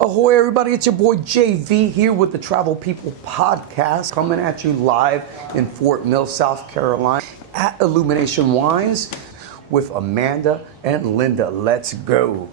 Ahoy, everybody, it's your boy JV here with the Travel People Podcast, coming at you live in Fort Mill, South Carolina at Illumination Wines with Amanda and Linda. Let's go.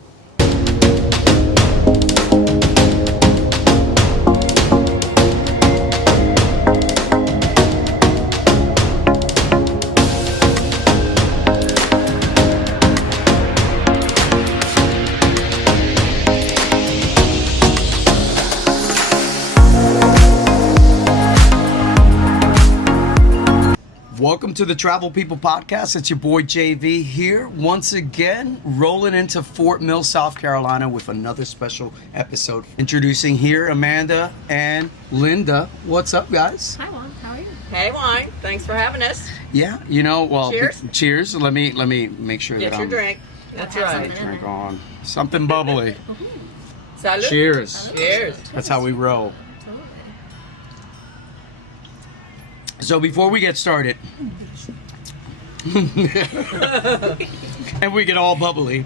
Welcome to the Travel People Podcast. It's your boy JV here once again, rolling into Fort Mill, South Carolina with another special episode. Introducing here Amanda and Linda. What's up, guys? Hi, Juan. How are you? Hey, Juan. Thanks for having us. Yeah, you know, well, Cheers. Cheers. Let me make sure Get that your I'm drink. That's Have right. something. drink on something bubbly. Salud. Cheers. Cheers. That's how we roll. Absolutely. So before we get started, and we get all bubbly,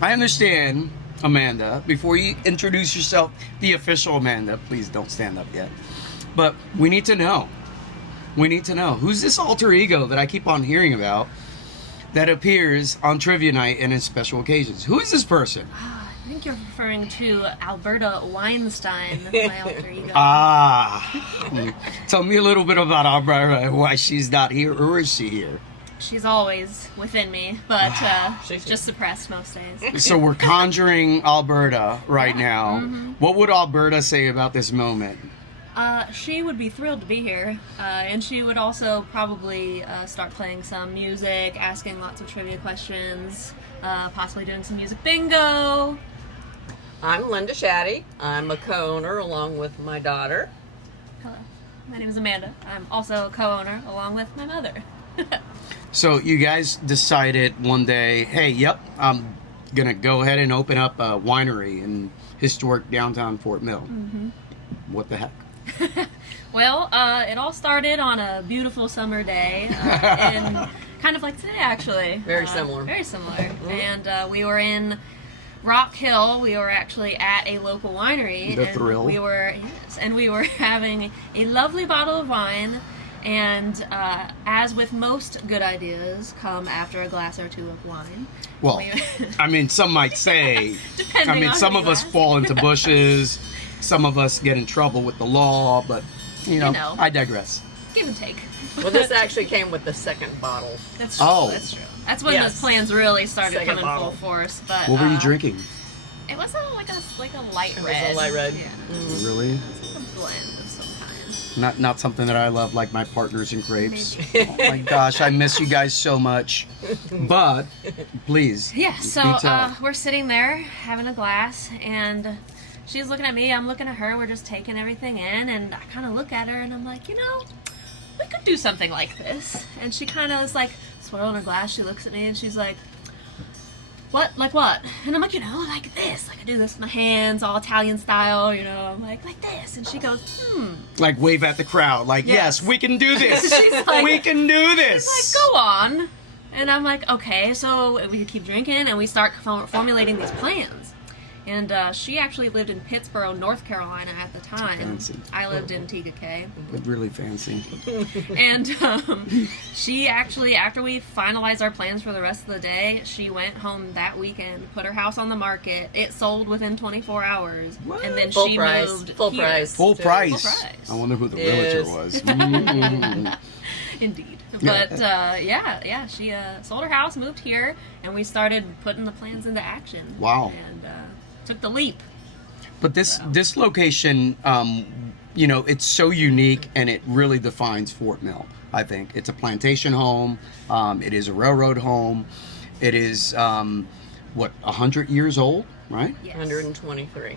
I understand, Amanda, before you introduce yourself, the official Amanda, please don't stand up yet, but we need to know, who's this alter ego that I keep on hearing about that appears on trivia night and in special occasions? Who is this person? I think you're referring to Alberta Weinstein, my alter ego. Tell me a little bit about Alberta, why she's not here, or is she here? She's always within me, but She's just suppressed most days. So we're conjuring Alberta right now. What would Alberta say about this moment? She would be thrilled to be here, and she would also probably start playing some music, asking lots of trivia questions, possibly doing some music bingo. I'm Linda Shadday. I'm a co-owner along with my daughter. Hello, my name is Amanda. I'm also a co-owner along with my mother. So you guys decided one day, hey, yep, I'm gonna go ahead and open up a winery in historic downtown Fort Mill. What the heck? Well, it all started on a beautiful summer day, and kind of like today, actually. Very similar. Very similar. And we were in Rock Hill. We were actually at a local winery. The and thrill. We were having a lovely bottle of wine. And as with most good ideas, come after a glass or two of wine. Well, I mean, some might say, Depending on some the of us glass. fall into bushes, some of us get in trouble with the law, but, you know. I digress. Give and take. Well, this actually came with the second bottle. That's true. Oh. That's true. That's when Yes. those plans really started Second coming bottle. full force. But What were you drinking? It was like a light It was red. a light red. Yeah. Really? It's like a blend of some kind. Not something that I love, like my partners in grapes. Oh my gosh, I miss you guys so much. But please, Yeah, so do tell. we're sitting there having a glass, and she's looking at me, I'm looking at her, we're just taking everything in, and I kind of look at her, and I'm like, you know, we could do something like this. And she kind of is like, swirling her glass, she looks at me, and she's like, what? Like what? And I'm like, you know, like this. Like I do this with my hands, all Italian style, you know. I'm like this. And she goes, Like wave at the crowd, like yes, we can do this. She's like- we can do this. She's like, go on. And I'm like, okay. So we keep drinking, and we start formulating these plans. And she actually lived in Pittsboro, North Carolina at the time. Fancy. I lived in TKK. Really fancy. And she actually, after we finalized our plans for the rest of the day, she went home that weekend, put her house on the market. It sold within 24 hours. What? And then Full she price. moved Full here. price. Full too. price. Full price. I wonder who the Yes. realtor was. Mm. Indeed. But yeah, she sold her house, moved here, and we started putting the plans into action. Wow. And took the leap. But this location, you know, it's so unique, and it really defines Fort Mill. I think it's a plantation home. It is a railroad home. It is 100 years old, right? Yes. 123.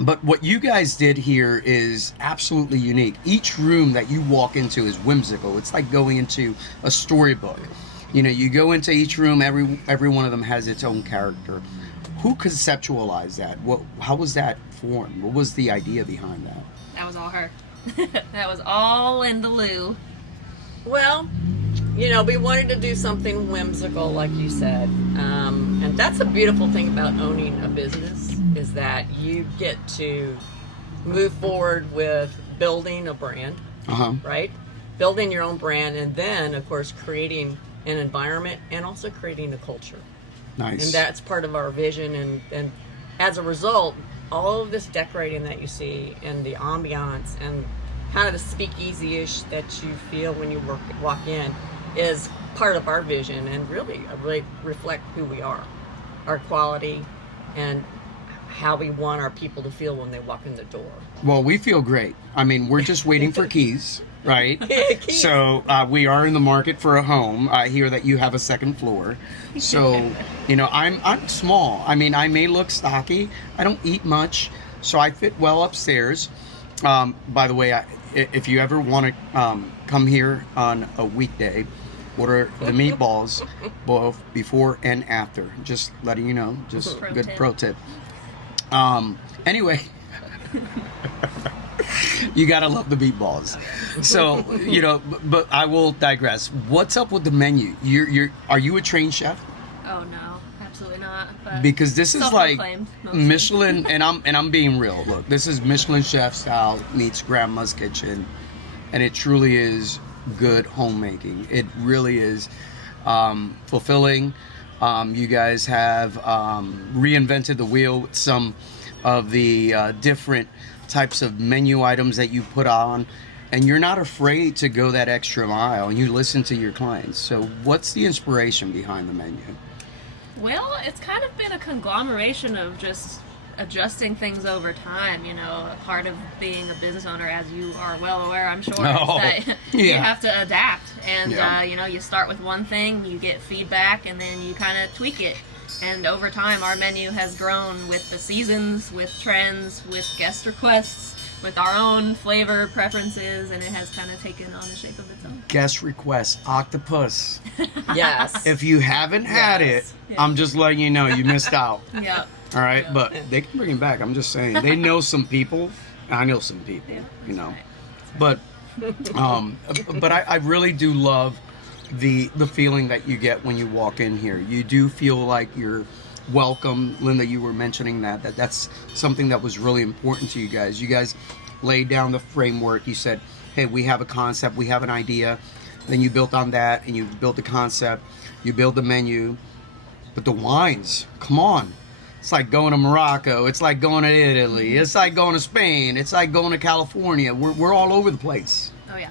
But what you guys did here is absolutely unique. Each room that you walk into is whimsical. It's like going into a storybook. You know, you go into each room, every one of them has its own character. Who conceptualized that? How was that formed? What was the idea behind that? That was all her. That was all Linda Lou. Well, you know, we wanted to do something whimsical, like you said. And that's a beautiful thing about owning a business, is is that you get to move forward with building a brand, right? Building your own brand, and then, of course, creating an environment and also creating a culture. Nice. And that's part of our vision. And as a result, all of this decorating that you see and the ambiance and kind of the speakeasy-ish that you feel when you walk in is part of our vision and really reflect who we are, our quality, and how we want our people to feel when they walk in the door. Well, we feel great. I mean, we're just waiting for keys, right? Keys. So we are in the market for a home. I hear that you have a second floor. So, you know, I'm small. I mean, I may look stocky. I don't eat much, so I fit well upstairs. By the way, if you ever want to come here on a weekday, order the meatballs both before and after. Just letting you know. Just good pro tip. Anyway, you gotta love the meatballs. So, you know, but I will digress. What's up with the menu? Are you a trained chef? Oh no, absolutely not. But Because this is like self-proclaimed, mostly. Michelin, and I'm being real. Look, this is Michelin chef style meets Grandma's kitchen, and it truly is good homemaking. It really is fulfilling. You guys have reinvented the wheel with some of the different types of menu items that you put on, and you're not afraid to go that extra mile, and you listen to your clients. So what's the inspiration behind the menu? Well, it's kind of been a conglomeration of just adjusting things over time. You know, part of being a business owner, as you are well aware, I'm sure, is that you have to adapt. And, you know, you start with one thing, you get feedback, and then you kind of tweak it. And over time, our menu has grown with the seasons, with trends, with guest requests, with our own flavor preferences, and it has kind of taken on a shape of its own. Guest request, octopus. Yes. If you haven't had it, I'm just letting you know you missed out. Yeah. All right, but they can bring it back. I'm just saying they know some people. I know some people, you know, but I really do love the feeling that you get when you walk in here. You do feel like you're welcome. Linda, you were mentioning that's something that was really important to you guys. You guys laid down the framework. You said, hey, we have a concept, we have an idea. Then you built on that, and you built the concept, you build the menu. But the wines, come on. It's like going to Morocco. It's like going to Italy. It's like going to Spain. It's like going to California. We're all over the place. Oh, yeah.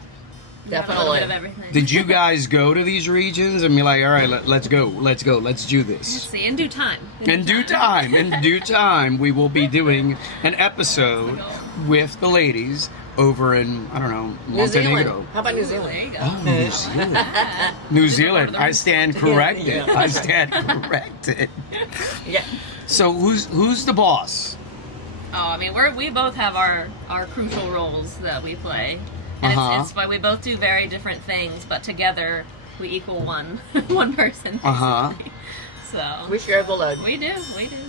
Definitely. A little bit of everything. Did you guys go to these regions and be like, all right, let's go, let's do Let's this? see, in due time. In due time, we will be doing an episode with the ladies over in, I don't know, New Zealand. Montenegro. How about New There Zealand? you go. Oh, New Zealand. New Zealand. I stand corrected. Yeah. I stand corrected. Yeah. So who's the boss? Oh, I mean, we both have our crucial roles that we play. And it's why we both do very different things, but together we equal one person. Basically. So We share the load. we do.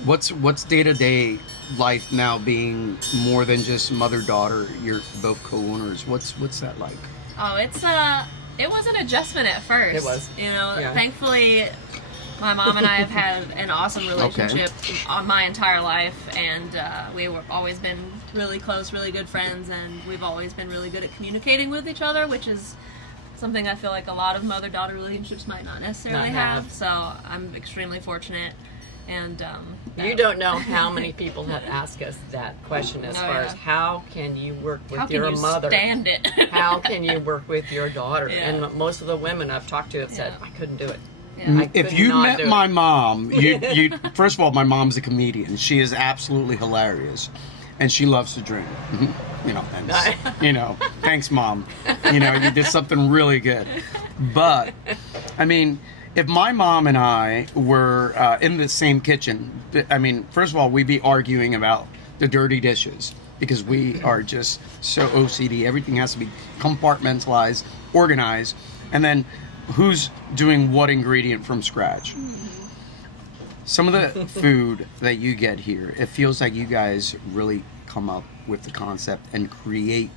What's day-to-day life now being more than just mother-daughter? You're both co-owners. What's that like? Oh, it was an adjustment at first. It was. You know, Yeah. thankfully, my mom and I have had an awesome relationship on my entire life, and we've always been really close, really good friends, and we've always been really good at communicating with each other, which is something I feel like a lot of mother-daughter relationships might not necessarily have. So I'm extremely fortunate. And You don't know how many people have asked us that question as far as how can you work with your mother? How can you stand it? How can you work with your daughter? Yeah. And most of the women I've talked to have said, I couldn't do it. Yeah. I If could you not met do my it. mom, you first of all, my mom's a comedian. She is absolutely hilarious, and she loves to drink. You know, thanks, Mom. You know, you did something really good. But I mean, if my mom and I were in the same kitchen, I mean, first of all, we'd be arguing about the dirty dishes because we are just so OCD. Everything has to be compartmentalized, organized, and then who's doing what ingredient from scratch. Some of the food that you get here, it feels like you guys really come up with the concept and create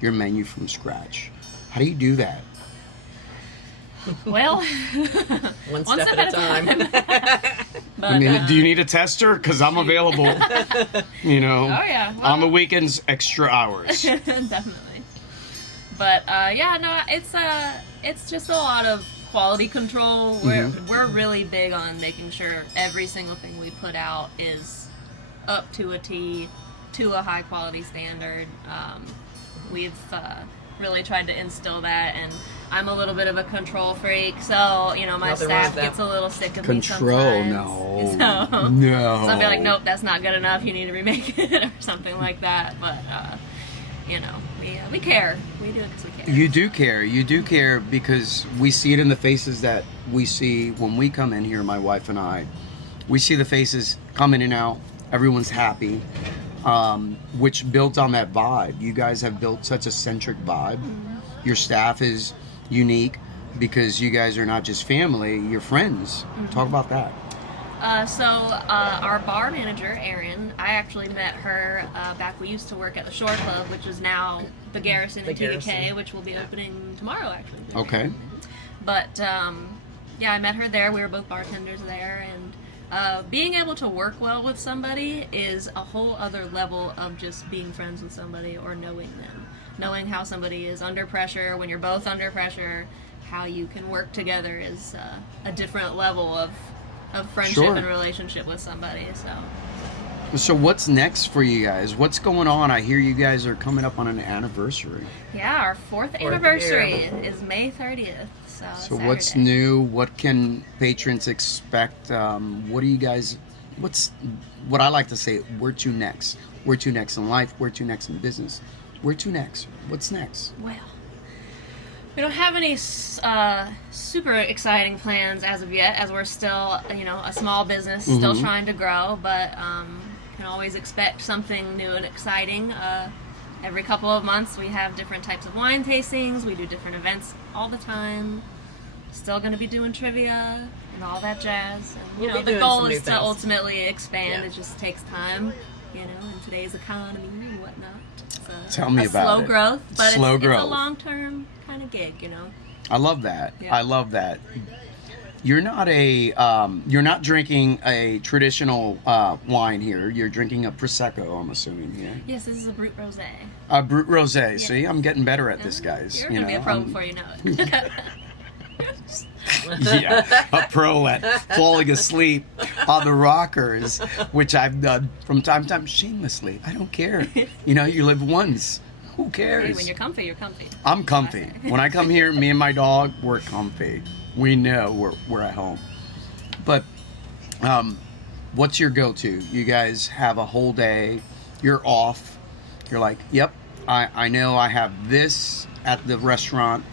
your menu from scratch. How do you do that? Well, One step at a time. But, I mean, do you need a tester? Because I'm available. You know. Oh yeah. On the weekends, extra hours. Definitely. But yeah, no, it's just a lot of quality control. We're really big on making sure every single thing we put out is up to a T, to a high quality standard. We've really tried to instill that, and I'm a little bit of a control freak, so you know my Nothing wrong staff with that. gets a little sick of Control, me no. sometimes. So, No. So I'll be like, nope, that's not good enough. You need to remake it or something like that. But you know, we care. We do it because we care. You do care. You do care because we see it in the faces that we see when we come in here, my wife and I. We see the faces come in and out. Everyone's happy, which builds on that vibe. You guys have built such a centric vibe. Your staff is unique because you guys are not just family, you're friends. Talk about that. So our bar manager, Erin, I actually met her back. We used to work at the Shore Club, which is now the Garrison in TDK, which will be opening tomorrow, actually. Okay. But yeah, I met her there. We were both bartenders there, and being able to work well with somebody is a whole other level of just being friends with somebody or knowing them. Knowing how somebody is under pressure, when you're both under pressure, how you can work together is a different level of friendship Sure. and relationship with somebody. So what's next for you guys? What's going on? I hear you guys are coming up on an anniversary. Yeah, our fourth anniversary is May 30th. So what's new? What can patrons expect? What do you guys? What I like to say? Where to next? Where to next in life? Where to next in business? Where to next? What's next? Well, we don't have any super exciting plans as of yet, as we're still, you know, a small business, still trying to grow, but can always expect something new and exciting. Every couple of months we have different types of wine tastings, we do different events all the time. Still going to be doing trivia and all that jazz. And, you We'll know, be the doing goal some new is to things. ultimately expand. Yeah. It just takes time, you know, in today's economy and whatnot. It's Tell me about slow it. growth, but Slow it's a growth. long-term kind of gig, you know. I love that. Yeah. I love that. You're not you're not drinking a traditional wine here. You're drinking a prosecco, I'm assuming here. Yes, this is a Brut Rosé. A Brut Rosé. See, I'm getting better at this, guys. You're gonna be a pro before you know it. Yeah, a pro at falling asleep on the rockers, which I've done from time to time shamelessly. I don't care. You know, you live once. Who cares? When you're comfy, you're comfy. I'm comfy. When I come here, me and my dog, we're comfy. We know we're at home. But what's your go-to? You guys have a whole day. You're off. You're like, yep, I know I have this at the restaurant.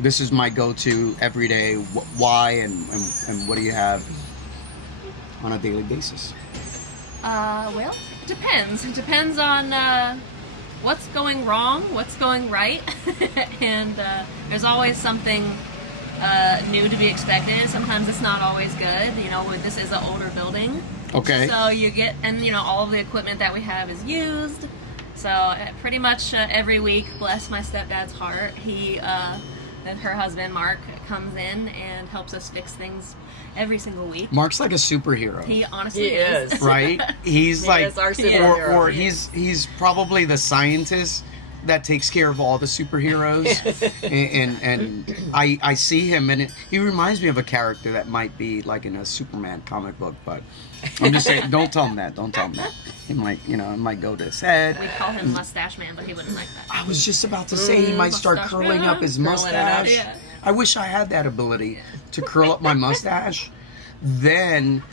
This is my go-to every day. Why and what do you have on a daily basis? Well, it depends. It depends on what's going wrong, what's going right, and there's always something new to be expected. Sometimes it's not always good. You know, this is an older building. Okay. So you get, and you know, all of the equipment that we have is used. So pretty much every week, bless my stepdad's heart, he and her husband Mark comes in and helps us fix things every single week. Mark's like a superhero. He honestly He is. Right? He's He like, is our superhero. or he's probably the scientist that takes care of all the superheroes. and I see him, and he reminds me of a character that might be like in a Superman comic book. But I'm just saying, don't tell him that. Don't tell him that. It might go to his head. We call him Mustache Man, but he wouldn't like that. I was just about to say he might start Mustache curling man. up his Curling it up. mustache. Yeah. I wish I had that ability to curl up my mustache. Then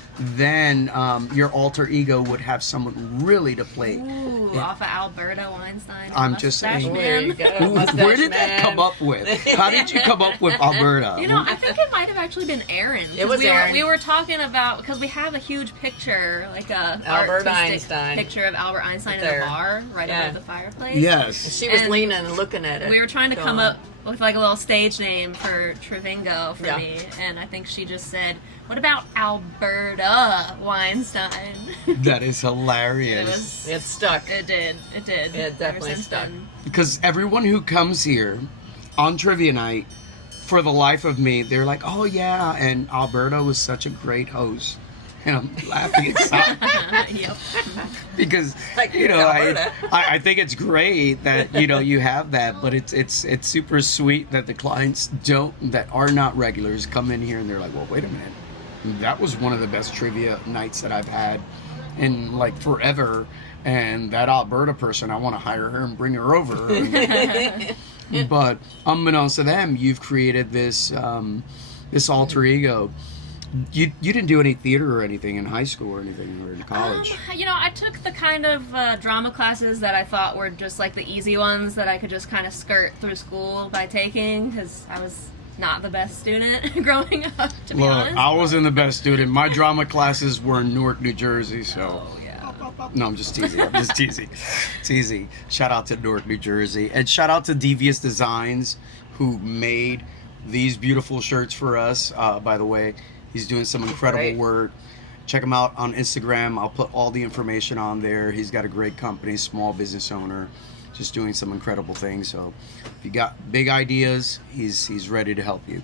your alter ego would have someone really to play. Ooh, off of Alberta Weinstein. I'm just Mustache saying. There you Man. go. Where Mustache did that man. come up with? How did you come up with Alberta? You know, I think it might have actually been Aaron. It was Aaron. We were talking about, because we have a huge picture, like a Albert artistic Einstein. picture of Albert Einstein in There. the bar, right Yeah. above the fireplace. Yes. She was And leaning and looking at it. We were trying to come going, up with like a little stage name for Trevingo for Yeah. me, and I think she just said, "What about Alberta Weinstein?" That is It hilarious. was. It stuck. It did. It Ever definitely since stuck. then. Because everyone who comes here on trivia night, for the life of me, they're like, "Oh yeah," and Alberta was such a great host. And I'm laughing inside. Yep. Because Like, you know, Alberta. I think it's great that you have that, but it's super sweet that the clients that are not regulars come in here and they're like, well, wait a minute, that was one of the best trivia nights that I've had in like forever, and that Alberta person, I want to hire her and bring her over. But unbeknownst to them, you've created this this alter ego. You didn't do any theater or anything in high school or anything or in college. I took the kind of drama classes that I thought were just like the easy ones that I could just kind of skirt through school by taking, because I was not the best student growing up, to be honest. I wasn't the best student. My drama classes were in Newark, New Jersey, so... Oh, yeah. No, I'm just teasing. Teasing. Shout out to Newark, New Jersey. And shout out to Devious Designs, who made these beautiful shirts for us, by the way. He's doing some incredible work. Check him out on Instagram. I'll put all the information on there. He's got a great company, small business owner, just doing some incredible things. So if you got big ideas, he's ready to help you.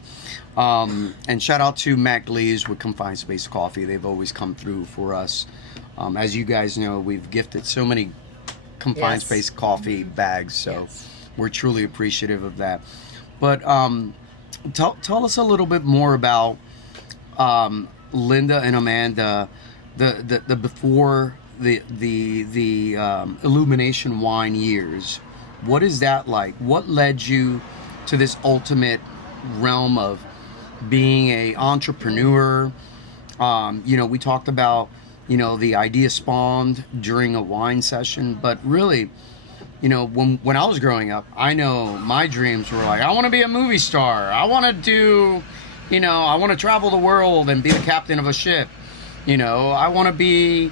And shout out to Matt Glees with Confined Space Coffee. They've always come through for us. As you guys know, we've gifted so many Confined Space Coffee bags, so we're truly appreciative of that. But tell us a little bit more about Linda and Amanda, the before the Illumination Wine years. What is that like? What led you to this ultimate realm of being a entrepreneur? We talked about the idea spawned during a wine session, but really, when I was growing up, I know my dreams were like, I want to be a movie star. I want to do, I want to travel the world and be the captain of a ship. I want to be,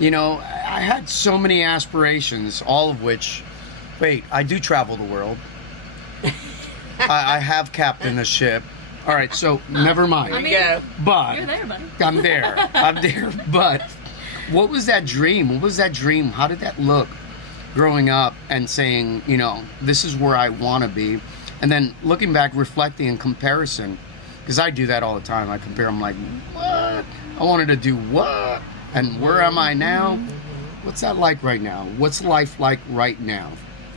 I had so many aspirations, all of which, I do travel the world. I have captained a ship. All right, so never mind. I mean, but you're there, buddy. I'm there. But what was that dream? How did that look growing up and saying, this is where I want to be? And then looking back, reflecting in comparison, because I do that all the time. I compare. I'm like, what? I wanted to do what? And where am I now? What's that like right now? What's life like right now?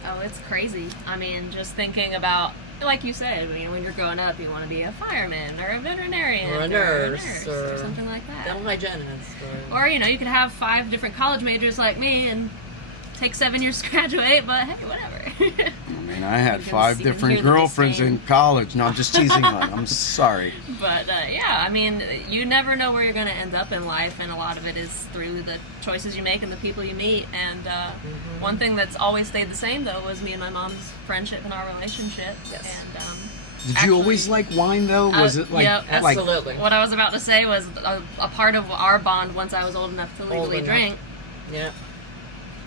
Oh, it's crazy. I mean, just thinking about, like you said, when you're growing up, you want to be a fireman or a veterinarian or a nurse or something like that. Dental hygienist. Or you could have 5 different college majors like me and take 7 years to graduate, but hey, whatever. I mean, I had 5 different girlfriends in college. No, I'm just teasing on. I'm sorry. But I mean, you never know where you're going to end up in life, and a lot of it is through the choices you make and the people you meet. And one thing that's always stayed the same, though, was me and my mom's friendship and our relationship. Yes. And did you always like wine, though? Was it like, yep, absolutely? What I was about to say was a part of our bond once I was old enough to legally drink. Yeah.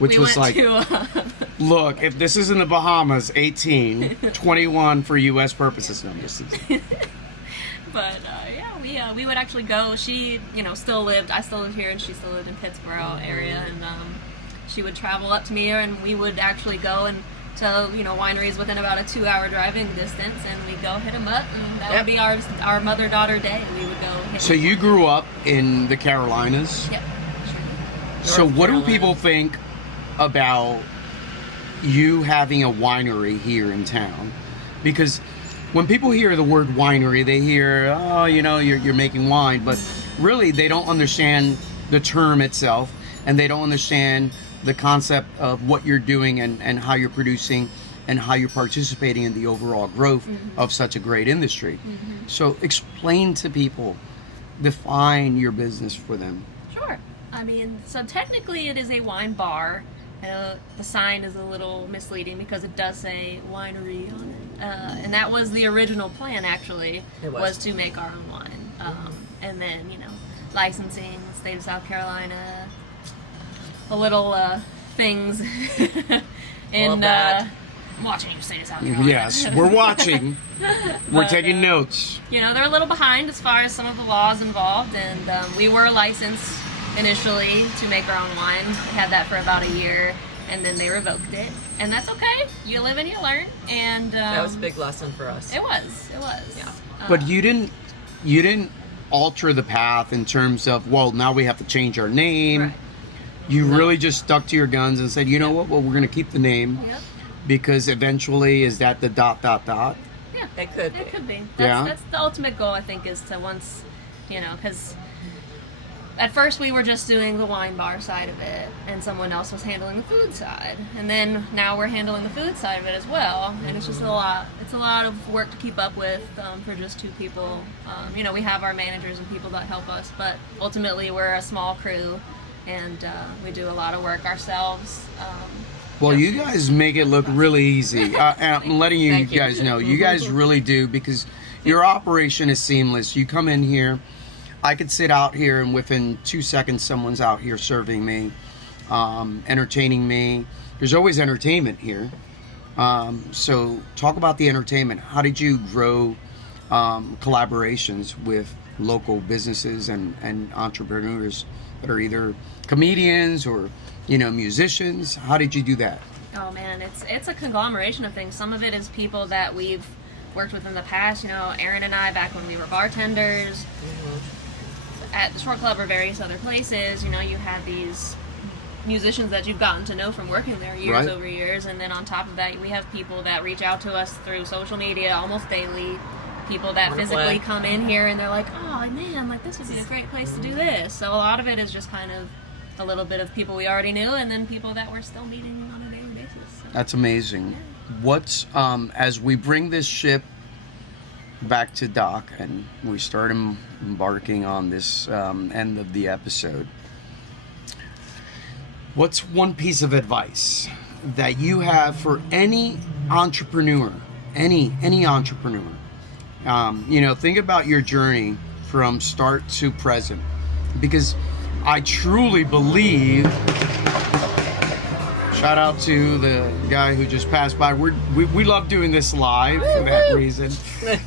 Which was like, to, look, if this is in the Bahamas, 18, 21 for U.S. purposes. No, I'm just teasing. But we would actually go. She, still lived. I still lived here, and she still lived in Pittsburgh area. And she would travel up to me here, and we would actually go and to wineries within about a 2-hour driving distance, and we'd go hit them up, and that would be our mother-daughter day. We would go. So you grew up in the Carolinas. Yep. So what do people think about you having a winery here in town? Because when people hear the word winery, they hear, you're making wine, but really they don't understand the term itself, and they don't understand the concept of what you're doing and how you're producing and how you're participating in the overall growth of such a great industry. So explain to people, define your business for them. Sure. I mean, so technically it is a wine bar. The sign is a little misleading because it does say winery on it. And that was the original plan, actually, was to make our own wine. And then, licensing, state of South Carolina, a little things in watching you state of South Carolina. Yes, we're watching. We're taking notes. They're a little behind as far as some of the laws involved, and we were licensed initially to make our own wine. We had that for about a year, and then they revoked it, and that's okay. You live and you learn. And that was a big lesson for us. It was. Yeah. But you didn't alter the path in terms of, well, now we have to change our name. Right. You really just stuck to your guns and said, you know what, well, we're going to keep the name. Yep. Because eventually, is that the ... Yeah. It could It be. could be. Yeah. That's the ultimate goal, I think, is to once, because at first we were just doing the wine bar side of it, and someone else was handling the food side, and then now we're handling the food side of it as well, and it's just a lot. It's a lot of work to keep up with for just two people. We have our managers and people that help us, but ultimately we're a small crew, and we do a lot of work ourselves. Well, you guys make it look really easy. I'm letting you Thank you. guys know. You guys really do, because your operation is seamless. You come in here, I could sit out here, and within 2 seconds, someone's out here serving me, entertaining me. There's always entertainment here. So talk about the entertainment. How did you grow collaborations with local businesses and entrepreneurs that are either comedians or musicians? How did you do that? Oh man, it's a conglomeration of things. Some of it is people that we've worked with in the past. Aaron and I, back when we were bartenders at the Short Club or various other places. You had these musicians that you've gotten to know from working there years over years, and then on top of that, we have people that reach out to us through social media almost daily. People that physically come in here and they're like, oh man, like this would be a great place to do this. So a lot of it is just kind of a little bit of people we already knew, and then people that we're still meeting on a daily basis. So. That's amazing. What's as we bring this ship back to dock and we start embarking on this end of the episode, what's one piece of advice that you have for any entrepreneur, any entrepreneur? Think about your journey from start to present, because I truly believe, shout out to the guy who just passed by. We love doing this live for that reason.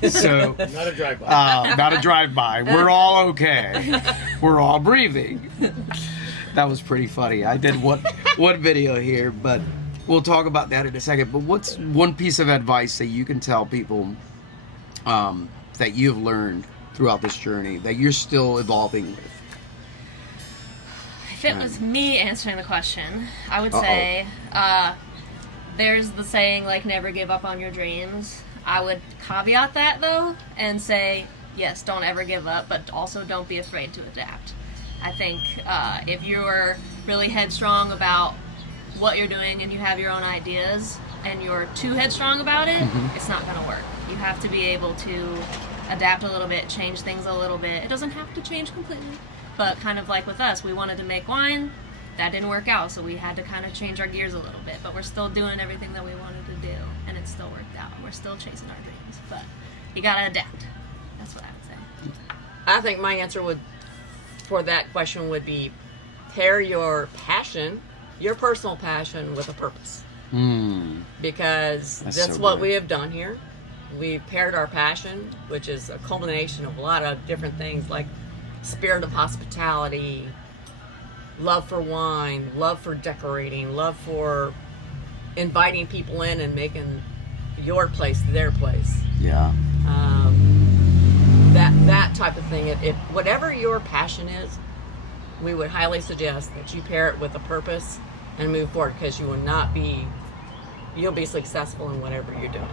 So Not a drive-by. not a drive-by. We're all okay. We're all breathing. That was pretty funny. I did one video here, but we'll talk about that in a second. But what's one piece of advice that you can tell people that you've learned throughout this journey that you're still evolving with? If it was me answering the question, I would say there's the saying, like, never give up on your dreams. I would caveat that, though, and say, yes, don't ever give up, but also don't be afraid to adapt. I think if you're really headstrong about what you're doing and you have your own ideas and you're too headstrong about it, it's not going to work. You have to be able to adapt a little bit, change things a little bit. It doesn't have to change completely. But kind of like with us, we wanted to make wine. That didn't work out, so we had to kind of change our gears a little bit. But we're still doing everything that we wanted to do, and it still worked out. We're still chasing our dreams, but you gotta adapt. That's what I would say. I think my answer for that question would be pair your passion, your personal passion, with a purpose. Because that's so what good. we have done here. We've paired our passion, which is a culmination of a lot of different things, like spirit of hospitality, love for wine, love for decorating, love for inviting people in and making your place their place. Yeah. That type of thing. If whatever your passion is, we would highly suggest that you pair it with a purpose and move forward, because you'll be successful in whatever you're doing.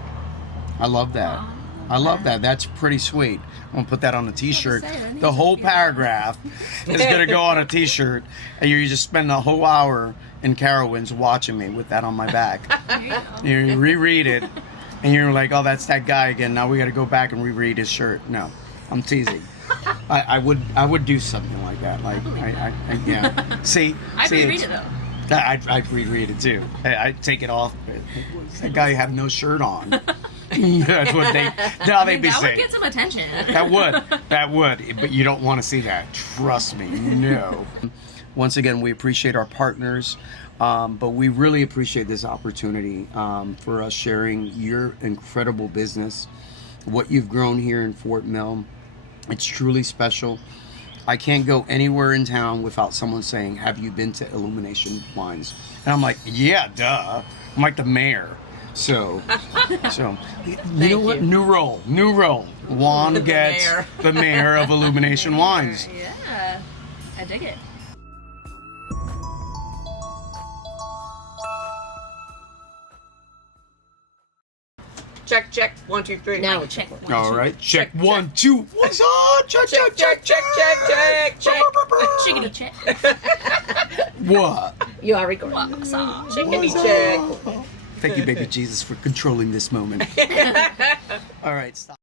I love that. I love that. That's pretty sweet. I'm gonna put that on a T-shirt. say, The whole paragraph is gonna go on a T-shirt, and you just spend a whole hour in Carowinds watching me with that on my back. There you go. You reread it, and you're like, "Oh, that's that guy again." Now we got to go back and reread his shirt. No, I'm teasing. I would do something like that. Like yeah. See, I'd see, reread it though. I'd reread it too. I'd take it off. That guy have no shirt on. That's what they'd be That would saying. get some attention. That would, but you don't want to see that. Trust me, no. Once again, we appreciate our partners, but we really appreciate this opportunity for us sharing your incredible business, what you've grown here in Fort Mill. It's truly special. I can't go anywhere in town without someone saying, "Have you been to Illumination Wines?" And I'm like, "Yeah, duh." I'm like the mayor. So you know what? you. New role. Juan gets mayor. the mayor of Illumination Wines. Yeah, I dig it. Check, check. 1, 2, 3. Now Check one. All right, check Check, 1, 2. What's up? Check. Chickadee check. What? You are recording. What's up? Chickadee check. Thank you, baby Jesus, for controlling this moment. All right, stop.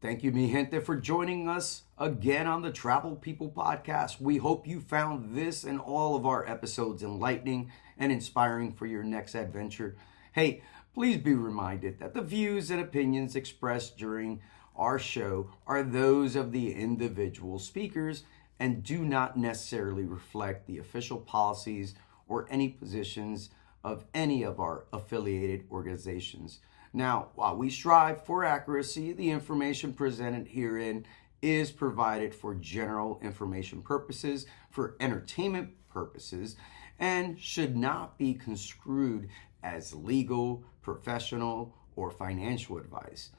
Thank you, mi gente, for joining us again on the Travel People Podcast. We hope you found this and all of our episodes enlightening and inspiring for your next adventure. Hey, please be reminded that the views and opinions expressed during our show are those of the individual speakers and do not necessarily reflect the official policies or any positions of any of our affiliated organizations. Now, while we strive for accuracy, the information presented herein is provided for general information purposes, for entertainment purposes, and should not be construed as legal, professional, or financial advice.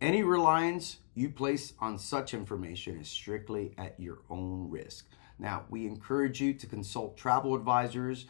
Any reliance you place on such information is strictly at your own risk. Now, we encourage you to consult travel advisors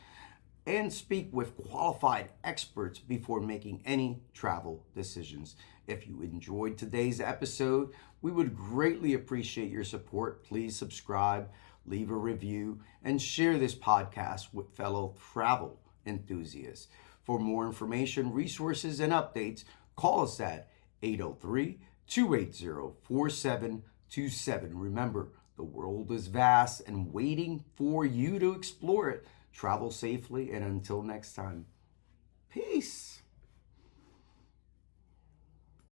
and speak with qualified experts before making any travel decisions. If you enjoyed today's episode, we would greatly appreciate your support. Please subscribe, leave a review, and share this podcast with fellow travel enthusiasts. For more information, resources, and updates, call us at 803-280-4727. Remember, the world is vast and waiting for you to explore it. Travel safely, and until next time, peace.